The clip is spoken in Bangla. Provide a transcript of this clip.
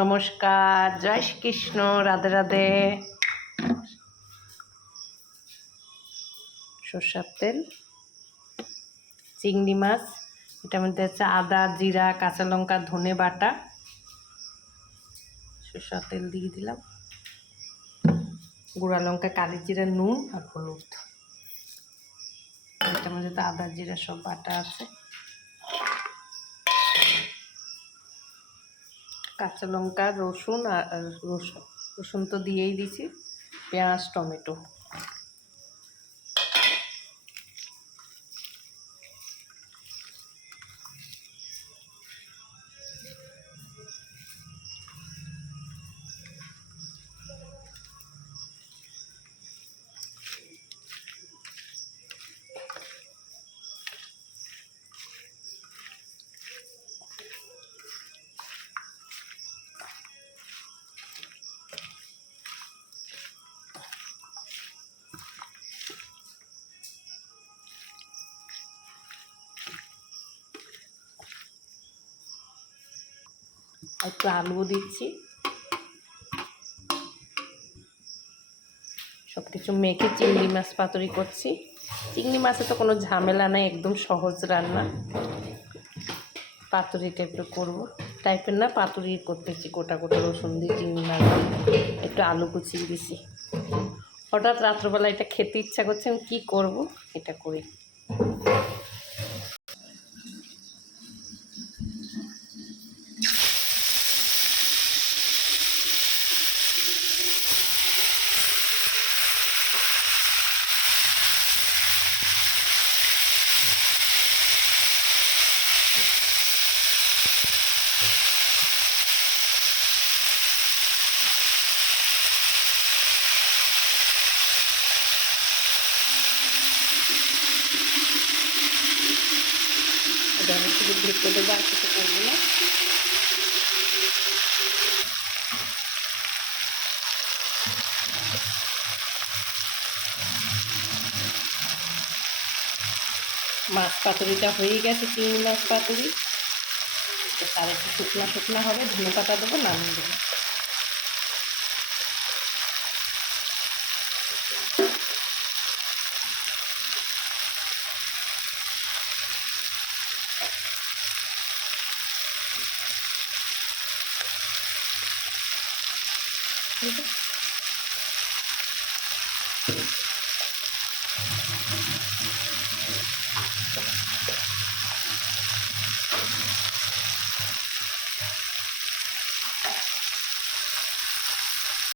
নমস্কার, জয় শ্রীকৃষ্ণ, রাধে রাধে। সরষের তেল, চিংড়ি মাছ, এটার মধ্যে আছে আদা, জিরা, কাঁচা লঙ্কা, ধনে বাটা, সরষের তেল দিয়ে দিলাম, গুঁড়া লঙ্কা, কালি জিরা, নুন আর হলুদ। এটার মধ্যে তো আদা জিরা সব বাটা আছে, কাঁচা লঙ্কা, রসুন আর রসুন তো দিয়েই দিছি, পেঁয়াজ, টমেটো। একটু আলুও দিচ্ছি, সব কিছু মেখে চিংড়ি মাছ পাতুরি করছি। চিংড়ি মাছে তো কোনো ঝামেলা নেই, একদম সহজ রান্না। পাতুরি টাইপের করবো, টাইপের না, পাতুরি করতেছি। গোটা গোটা রসুন দিয়ে চিংড়ি মাছ একটু আলু কুচিয়ে দিছি। হঠাৎ রাত্রবেলা এটা খেতে ইচ্ছা করছে, আমি কী করবো, এটা করি। এটা শুধু ঢেকে দেবো, আর কিছু করবো না। মাছ পাতুরিটা হয়ে গেছে, চিংড়ি মাছ পাতুরি। তার একটু শুকনা শুকনা হবে, ধনে পাতা দেবো, নামিয়ে দেবো। ঠিক আছে।